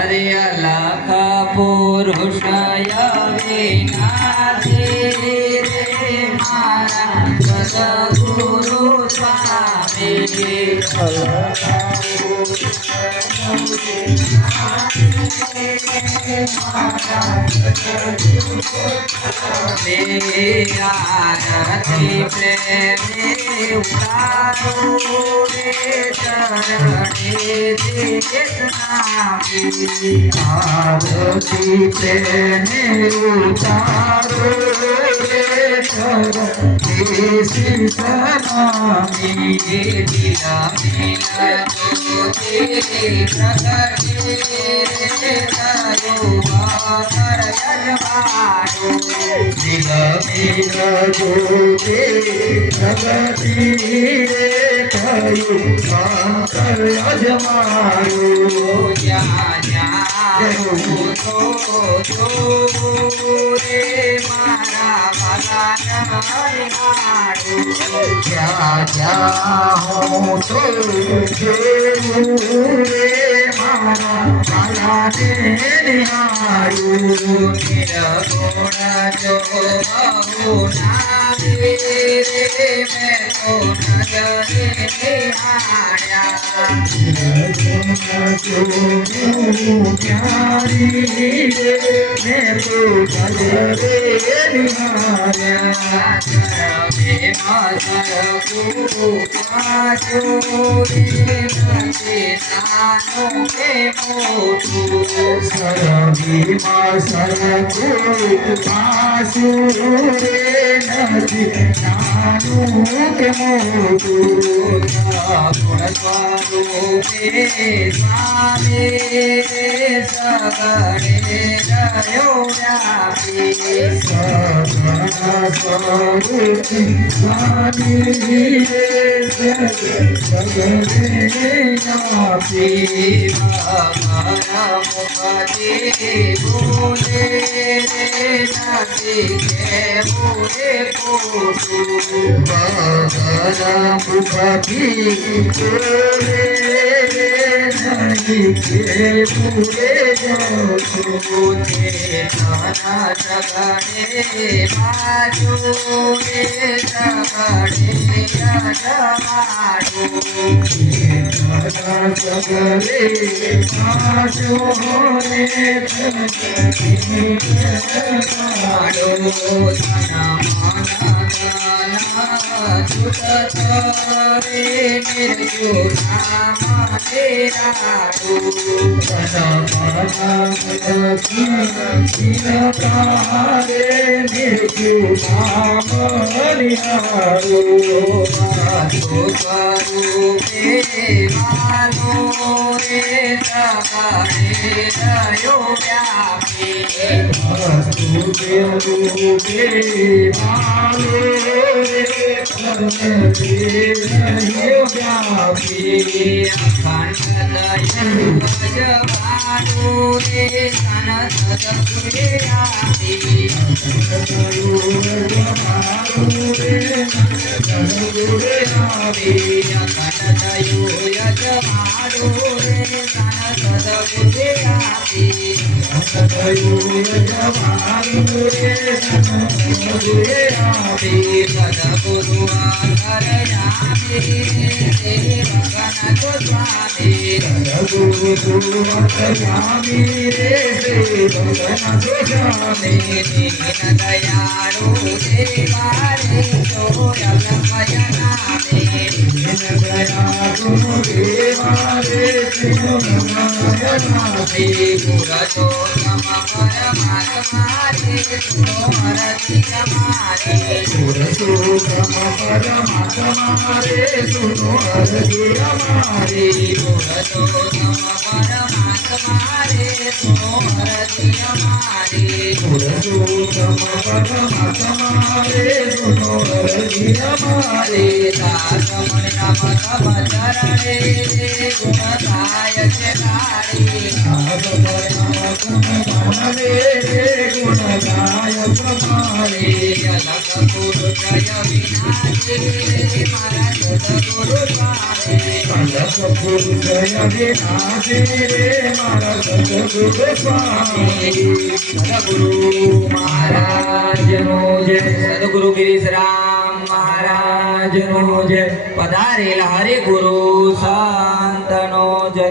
अरे अलख पुरुष विनाशी रे मारा सद्गुरु स्वामी आरती प्रेमे उतारो रे चरणे देशनामी आरती प्रेमे उतारो रे चरणे देशनामी दिला मिला ज्योति प्रगटे रे तायो बाकर यजमानो दिला मिला ज्योति प्रगटे रे तायो बाकर यजमानो या तो रे मारा भला निहारो क्या हो तो रे मारा भला निहारो निर्गुण जो बहुना रे मैं तो न जाने निहारा प्यारी रे मैं तो भले निहारा गुरु पाशो रे नचे नानो के मोटू सरभी गुरु पाशो रे नचे नानो के मोटू गुण स्वरूपे स्वामी सगणे जयो व्यापी स्वरूपी स्वामी सगणे व्यापी मुखती बोले रे नदी के बोले पोटू मुखती बोले रे नदी के बोले जोते नाना जगने बाजू रे जगने राजमानो नाना जगने बाजू रे जगने राजमानो तना रे निर्जो नाम तेरा रे निर्जो नाम निहारो स्वरूपे मानो रे सगणे जयो व्यापी स्वरूपे मानो व्यापी अखंड जवानो रे सन सदगुरे आपी अखंड यजमानो रे सन सदगुरे आपी सदगुरु आदरयामि भगन गोस्वामी रे भगन गोस्वामी दीन दयालु देवारे जो यलमयनामे दीन दयालु देवारे जो यलमयनामे पुरतो तम परमात्मा रे सुनो हरति हमारे पुरतो तम परमात्मा रे सुनो हरति हमारे पुरतो तम परमात्मा रे सुनो हरति हमारे पुरतो तम परमात्मा रे सुनो हरति हमारे दासमण नम तव चरणे गुणदाय चरारे दासमण नम गुणदाय प्रभारे अलख पुरुष विनाशी मारा સદગુરુ સ્વામી સદગુરુ અવિનાશી રે મારા સદગુરુ સ્વામી સદગુરુ મહારાજનો જય સદગુરુ ગિરીશરામ મહારાજનો જય પધારેલા હરિ ગુરુ સંતનો જય